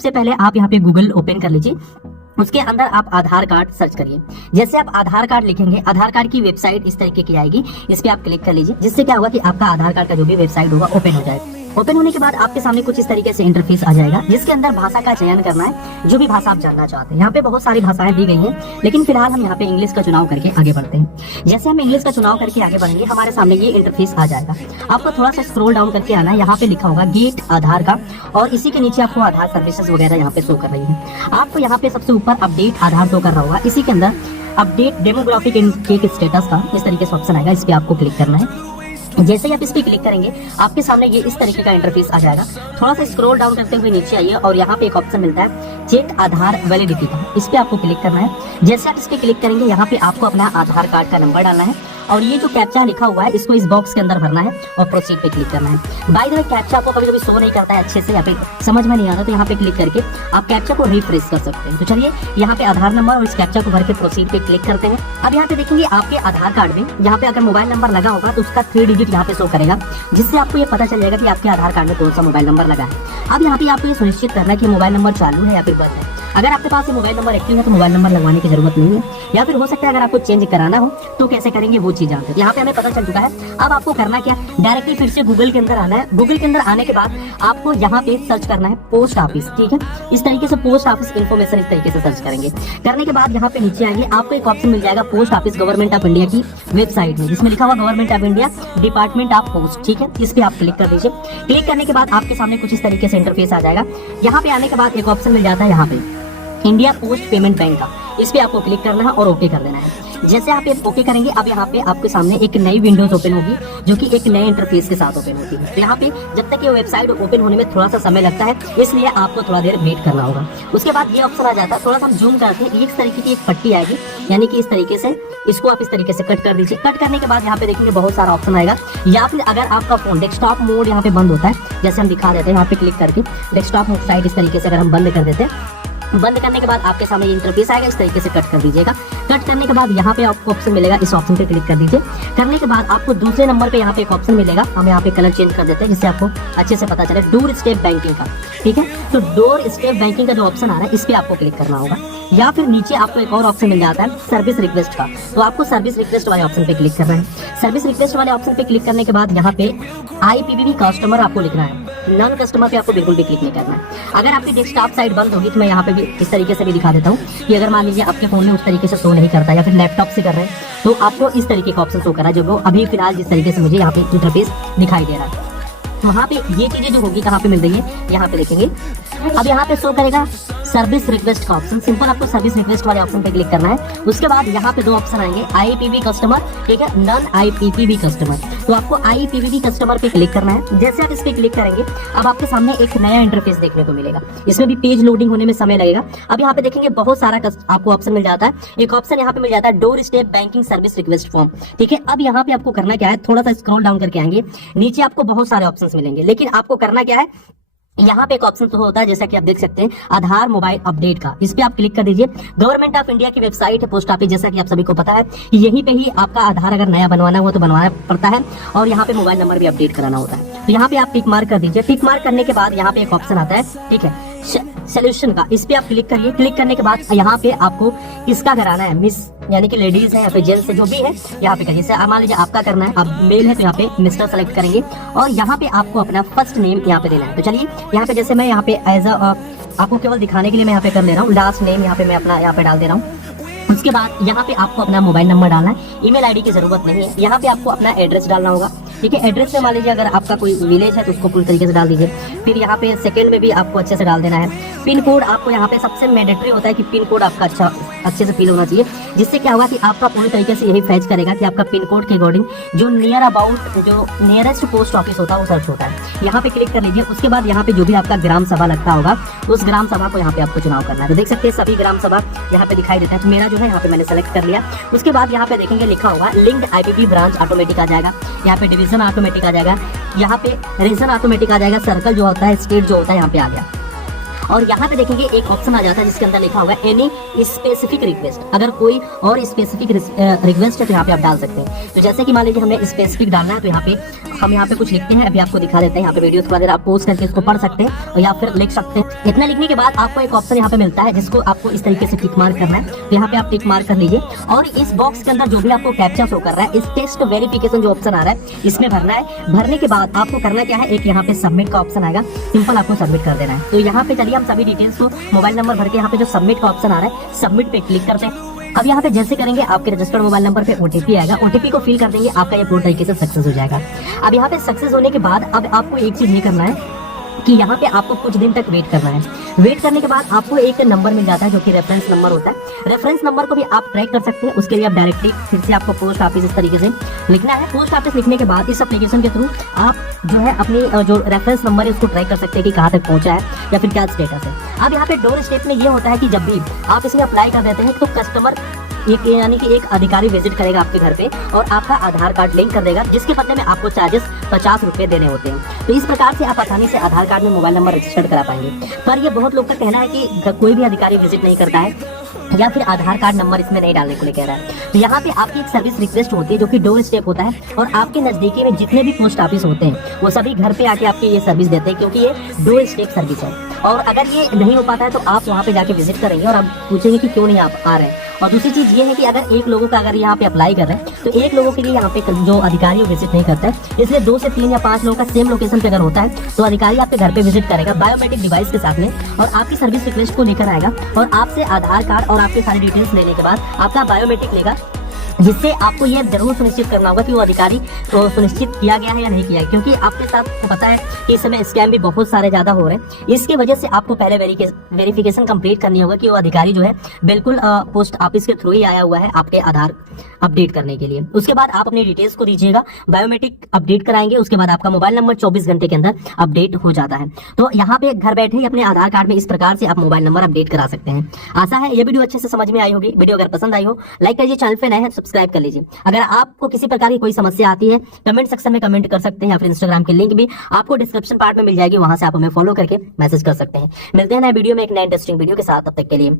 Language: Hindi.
सबसे पहले आप यहाँ पे गूगल ओपन कर लीजिए, उसके अंदर आप आधार कार्ड सर्च करिए। जैसे आप आधार कार्ड लिखेंगे, आधार कार्ड की वेबसाइट इस तरीके की आएगी, इस पे आप क्लिक कर लीजिए, जिससे क्या होगा कि आपका आधार कार्ड का जो भी वेबसाइट होगा ओपन हो जाएगा। ओपन होने के बाद आपके सामने कुछ इस तरीके से इंटरफेस आ जाएगा, जिसके अंदर भाषा का चयन करना है, जो भी भाषा आप जानना चाहते हैं। यहाँ पे बहुत सारी भाषाएं दी गई हैं, लेकिन फिलहाल हम यहाँ पे इंग्लिश का चुनाव करके आगे बढ़ते हैं। जैसे हम इंग्लिश का चुनाव करके आगे बढ़ेंगे, हमारे सामने ये इंटरफेस आ जाएगा। आपको थोड़ा सा स्क्रॉल डाउन करके आना है, यहाँ पे लिखा होगा गेट आधार का, और इसी के नीचे आपको आधार सर्विसेज वगैरह यहाँ पे शो कर रही है। आपको यहाँ पे सबसे ऊपर अपडेट आधार शो कर रहा होगा, इसी के अंदर अपडेट डेमोग्राफिक इनके स्टेटस का इस तरीके से ऑप्शन आएगा, इस पे आपको क्लिक करना है। जैसे ही आप इस पे क्लिक करेंगे, आपके सामने ये इस तरीके का इंटरफेस आ जाएगा। थोड़ा सा स्क्रॉल डाउन करते हुए नीचे आइए, और यहाँ पे एक ऑप्शन मिलता है चेक आधार वैलिडिटी का, इस पे आपको क्लिक करना है। जैसे आप इस पे क्लिक करेंगे, यहाँ पे आपको अपना आधार कार्ड का नंबर डालना है, और ये जो कैप्चा लिखा हुआ है इसको इस बॉक्स के अंदर भरना है और प्रोसीड पे क्लिक करना है। बाय द वे, कैप्चा आपको कभी कभी शो नहीं करता है अच्छे से, यहाँ पे समझ में नहीं आता, तो यहाँ पे क्लिक करके आप कैप्चा को रिफ्रेश कर सकते हैं। तो चलिए यहाँ पे आधार नंबर और इस कैप्चा को भर के प्रोसीड पे क्लिक करते हैं। अब यहाँ पे देखेंगे आपके आधार कार्ड में यहाँ पे अगर मोबाइल नंबर लगा होगा तो उसका 3 डिजिट यहाँ पे शो करेगा, जिससे आपको ये पता चल जाएगा कि आपके आधार कार्ड में कौन सा मोबाइल नंबर लगा है। अब यहाँ पे आपको ये सुनिश्चित करना है कि मोबाइल नंबर चालू है या फिर बंद है। अगर आपके पास ये मोबाइल नंबर एक्टिव है तो मोबाइल नंबर लगवाने की जरूरत नहीं है, या फिर हो सकता है अगर आपको चेंज कराना हो तो कैसे करेंगे वो चीज जानते हैं। यहाँ पे हमें पता चल चुका है। अब आपको करना क्या, डायरेक्टली फिर से गूगल के अंदर आना है। गूगल के अंदर आने के बाद आपको यहाँ पे सर्च करना है पोस्ट ऑफिस, ठीक है। इस तरीके से पोस्ट ऑफिस इन्फॉर्मेशन इस तरीके से सर्च करेंगे। करने के बाद यहाँ पे नीचे आएंगे, आपको एक ऑप्शन मिल जाएगा post office government of India की वेबसाइट में, जिसमें लिखा हुआ government of India department of post, ठीक है। इस पे आप क्लिक कर दीजिए। क्लिक करने के बाद आपके सामने कुछ इस तरीके से इंटरफेस आ जाएगा। यहाँ पे आने के बाद एक ऑप्शन मिल जाता है यहाँ पे इंडिया पोस्ट पेमेंट बैंक का, इस पे आपको क्लिक करना है और ओके कर देना है। जैसे आप ओके करेंगे, अब यहाँ पे आपके सामने एक नई विंडोज ओपन होगी, जो कि एक नए इंटरफेस के साथ ओपन होती है। तो यहाँ पे जब तक ये वेबसाइट ओपन होने में थोड़ा सा समय लगता है, इसलिए आपको थोड़ा देर वेट करना होगा। उसके बाद ये ऑप्शन आ जाता है, थोड़ा सा हम जूम करते हैं, इस तरीके की एक पट्टी आएगी, यानी कि इस तरीके से इसको आप इस तरीके से कट कर दीजिए। कट करने के बाद यहाँ पे देखेंगे बहुत सारा ऑप्शन आएगा, या फिर अगर आपका फोन डेस्कटॉप मोड यहाँ पे बंद होता है, जैसे हम दिखा देते हैं, यहाँ पे क्लिक करके डेस्कटॉप मोड साइड इस तरीके से अगर हम बंद कर देते हैं, बंद करने के बाद आपके सामने ये इंटरफेस आएगा, इस तरीके से कट कर दीजिएगा। कट करने के बाद यहाँ पे आपको ऑप्शन मिलेगा, इस ऑप्शन पे क्लिक कर दीजिए। करने के बाद आपको दूसरे नंबर पे यहाँ पे एक ऑप्शन मिलेगा, हम यहाँ पे कलर चेंज कर देते हैं जिससे आपको अच्छे से पता चले, डोर स्टेप बैंकिंग का, ठीक है। तो डोर स्टेप बैंकिंग का जो ऑप्शन आ रहा है, इस पे आपको क्लिक करना होगा। या फिर नीचे आपको एक और ऑप्शन मिल जाता है सर्विस रिक्वेस्ट का, तो आपको सर्विस रिक्वेस्ट वाले ऑप्शन पे क्लिक करना है। सर्विस रिक्वेस्ट वाले ऑप्शन पे क्लिक करने के बाद यहाँ पे IPPB कस्टमर आपको लिखना है, नॉन कस्टमर पे आपको बिल्कुल भी क्लिक नहीं करना है। अगर आपकी डेस्कटॉप साइट बंद होगी तो मैं यहाँ पे भी इस तरीके से भी दिखा देता हूँ कि अगर मान लीजिए आपके फोन में उस तरीके से शो नहीं करता, या फिर लैपटॉप से कर रहे हैं, तो आपको इस तरीके का ऑप्शन शो कर रहा है, जो अभी फिलहाल जिस तरीके से मुझे यहाँ पे इंटरफेस दिखाई दे रहा है। वहाँ पे ये चीजें जो होगी कहाँ पे मिल रही है, यहाँ पे देखेंगे। अब यहाँ पे शो करेगा सर्विस रिक्वेस्ट का ऑप्शन, सिंपल आपको सर्विस रिक्वेस्ट वाले ऑप्शन पे क्लिक करना है। उसके बाद यहाँ पे 2 ऑप्शन आएंगे, IPPB कस्टमर, ठीक है, नॉन IPPB कस्टमर, तो आपको IPPB कस्टमर पे क्लिक करना है। जैसे आप इस पे क्लिक करेंगे, अब आपके सामने एक नया इंटरफेस देखने को मिलेगा, इसमें भी पेज लोडिंग होने में समय लगेगा। अब यहाँ पे देखेंगे बहुत सारा आपको ऑप्शन मिल जाता है। एक ऑप्शन यहाँ पे मिल जाता है door step banking service request form, ठीक है। अब यहाँ पे आपको करना क्या है, थोड़ा सा स्क्रॉल डाउन करके आएंगे, नीचे आपको बहुत सारे ऑप्शन मिलेंगे, लेकिन आपको करना क्या है, यहाँ पे एक ऑप्शन तो होता है जैसा कि आप देख सकते हैं आधार मोबाइल अपडेट का, इस पे आप क्लिक कर दीजिए। गवर्नमेंट ऑफ इंडिया की वेबसाइट है पोस्ट ऑफिस, जैसा कि आप सभी को पता है, यहीं पे ही आपका आधार अगर नया बनवाना हो तो बनवाना पड़ता है, और यहाँ पे मोबाइल नंबर भी अपडेट कराना होता है। तो यहाँ पे आप टिक मार्क कर दीजिए। टिक मार्क करने के बाद यहाँ पे एक ऑप्शन आता है, ठीक है, सोल्यूशन का, इस पे आप क्लिक करिए। क्लिक करने के बाद यहाँ पे आपको किसका कराना है, मिस यानी कि लेडीज है या फिर जेंट्स है, जो भी है यहाँ पे करिए। जैसे मान लीजिए आपका करना है, आप मेल है तो यहाँ पे मिस्टर सेलेक्ट करेंगे, और यहाँ पे आपको अपना फर्स्ट नेम यहाँ पे देना है। तो चलिए यहाँ पे जैसे मैं यहाँ पे एज आपको केवल दिखाने के लिए मैं यहाँ पे कर ले रहा हूँ, लास्ट नेम यहाँ पे मैं अपना यहाँ पे डाल दे रहा हूँ। उसके बाद यहाँ पे आपको अपना मोबाइल नंबर डालना है, ईमेल आईडी की जरूरत नहीं है। यहाँ पे आपको अपना एड्रेस डालना होगा, ठीक है। एड्रेस में मान लीजिए अगर आपका कोई विलेज है तो उसको पूरी तरीके से डाल दीजिए। फिर यहाँ पे सेकंड में भी आपको अच्छे से डाल देना है। पिन कोड आपको यहाँ पे सबसे मैंडेटरी होता है कि पिन कोड आपका अच्छे से फिल होना चाहिए, जिससे क्या होगा कि आपका पूरी तरीके से यही फैच करेगा कि आपका पिन कोड के अकॉर्डिंग जो नियर अबाउट जो नियरेस्ट पोस्ट ऑफिस होता है वो सर्च होता है। यहाँ पे क्लिक कर लीजिए। उसके बाद यहाँ पे जो भी आपका ग्राम सभा लगता होगा उस ग्राम सभा को यहाँ पे आपको चुनाव करना है। तो देख सकते हैं सभी ग्राम सभा यहाँ पे दिखाई देता है, तो मेरा जो है यहाँ पे मैंने सेलेक्ट कर लिया। उसके बाद यहाँ पे देखेंगे लिखा हुआ लिंक्ड IPP ब्रांच ऑटोमेटिक आ जाएगा, यहाँ पे डिवीजन ऑटोमेटिक आ जाएगा, यहाँ पे रीजन ऑटोमेटिक आ जाएगा, सर्कल जो होता है, स्टेट जो होता है यहाँ पे आ गया। और यहाँ पे देखेंगे एक ऑप्शन आ जाता है जिसके अंदर लिखा होगा एनी स्पेसिफिक रिक्वेस्ट, अगर कोई और स्पेसिफिक रिक्वेस्ट है तो यहाँ पे आप डाल सकते हैं। तो जैसे कि मान लीजिए हमें स्पेसिफिक डालना है, तो यहाँ पे हम यहाँ पे कुछ लिखते हैं, अभी आपको दिखा देते हैं। यहाँ पे वीडियोस वगैरह आप पोस्ट करके इसको पढ़ सकते हैं और या फिर लिख सकते हैं। इतना लिखने के बाद आपको एक ऑप्शन यहाँ पे मिलता है जिसको आपको इस तरीके से टिक मार्क करना है। तो यहाँ पे आप टिक मार्क कर लीजिए और इस बॉक्स के अंदर जो भी आपको कैप्चा शो कर रहा है, इस टेस्ट वेरिफिकेशन जो ऑप्शन आ रहा है इसमें भरना है। भरने के बाद आपको करना क्या है, एक यहाँ पे सबमिट का ऑप्शन आएगा, सिंपल आपको सबमिट कर देना है। तो यहाँ पे चलिए हम सभी डिटेल्स को मोबाइल नंबर भर के यहाँ पे जो सबमिट का ऑप्शन आ रहा है सबमिट पे क्लिक करते हैं। अब यहाँ पे जैसे करेंगे आपके रजिस्टर्ड मोबाइल नंबर पे ओटीपी आएगा, ओटीपी को फिल कर देंगे, आपका ये पूरी तरीके से सक्सेस हो जाएगा। अब यहाँ पे सक्सेस होने के बाद अब आपको एक चीज ये करना है कि यहाँ पे आपको कुछ दिन तक वेट करना है। वेट करने के बाद आपको एक नंबर मिल जाता है जो कि रेफरेंस नंबर होता है। रेफरेंस नंबर को भी आप ट्रैक कर सकते हैं। उसके लिए आप डायरेक्टली फिर से आपको पोस्ट ऑफिस इस तरीके से लिखना है। पोस्ट ऑफिस लिखने के बाद इस एप्लीकेशन के थ्रू आप जो है अपनी जो रेफरेंस नंबर है उसको ट्रैक कर सकते हैं कि कहाँ तक पहुंचा है या फिर क्या स्टेटस है। अब यहाँ पे डोर स्टेप में ये होता है कि जब भी आप इसमें अप्लाई कर देते हैं तो कस्टमर एक यानी कि एक अधिकारी विजिट करेगा आपके घर पे और आपका आधार कार्ड लिंक कर देगा, जिसके बदले में आपको चार्जेस 50 रुपए देने होते हैं। तो इस प्रकार से आप आसानी से आधार कार्ड में मोबाइल नंबर रजिस्टर्ड करा पाएंगे। पर ये बहुत लोग का कहना है कि कोई भी अधिकारी विजिट नहीं करता है या फिर आधार कार्ड नंबर इसमें नहीं डालने को ले कह रहा है। तो यहाँ पे आपकी एक सर्विस रिक्वेस्ट होती है जो कि डोर स्टेप होता है और आपके नजदीकी में जितने भी पोस्ट ऑफिस होते हैं वो सभी घर पे आके आपके ये सर्विस देते हैं, क्योंकि ये डोर स्टेप सर्विस है। और अगर ये नहीं हो पाता है तो आप वहाँ पे जाके विजिट करेंगे और आप पूछेंगे कि क्यों नहीं आप आ रहे हैं। और दूसरी चीज ये है कि अगर एक लोगों का अगर यहाँ पे अप्लाई कर रहे हैं तो एक लोगों के लिए यहाँ पे जो अधिकारी विजिट नहीं करता है, इसलिए 2 से 3 या 5 लोगों का सेम लोकेशन पे अगर होता है तो अधिकारी आपके घर पे विजिट करेगा बायोमेट्रिक डिवाइस के साथ में और आपकी सर्विस रिक्वेस्ट को लेकर आएगा और आपसे आधार कार्ड और आपके सारी डिटेल्स लेने के बाद आपका बायोमेट्रिक लेगा, जिससे आपको यह जरूर सुनिश्चित करना होगा कि वो अधिकारी तो सुनिश्चित किया गया है या नहीं किया है, क्योंकि आपके साथ तो पता है कि इस समय स्कैम भी बहुत सारे ज्यादा हो रहे हैं। इसकी वजह से आपको पहले वेरिफिकेशन कंप्लीट करनी होगा कि वो अधिकारी जो है बिल्कुल पोस्ट ऑफिस के थ्रू ही आया हुआ है आपके आधार अपडेट करने के लिए। उसके बाद आप अपनी डिटेल्स को दीजिएगा, बायोमेट्रिक अपडेट कराएंगे, उसके बाद आपका मोबाइल नंबर 24 घंटे के अंदर अपडेट हो जाता है। तो यहाँ पे घर बैठे ही अपने आधार कार्ड में इस प्रकार से आप मोबाइल नंबर अपडेट करा सकते हैं। आशा है ये वीडियो अच्छे से समझ में आई होगी। वीडियो अगर पसंद आई हो लाइक करिए, चैनल पे नए हैं सब्सक्राइब कर लीजिए। अगर आपको किसी प्रकार की कोई समस्या आती है कमेंट सेक्शन में कमेंट कर सकते हैं या फिर इंस्टाग्राम की लिंक भी आपको डिस्क्रिप्शन पार्ट में मिल जाएगी, वहां से आप हमें फॉलो करके मैसेज कर सकते हैं। मिलते हैं नए वीडियो में एक नए इंटरेस्टिंग वीडियो के साथ, तब तक के लिए।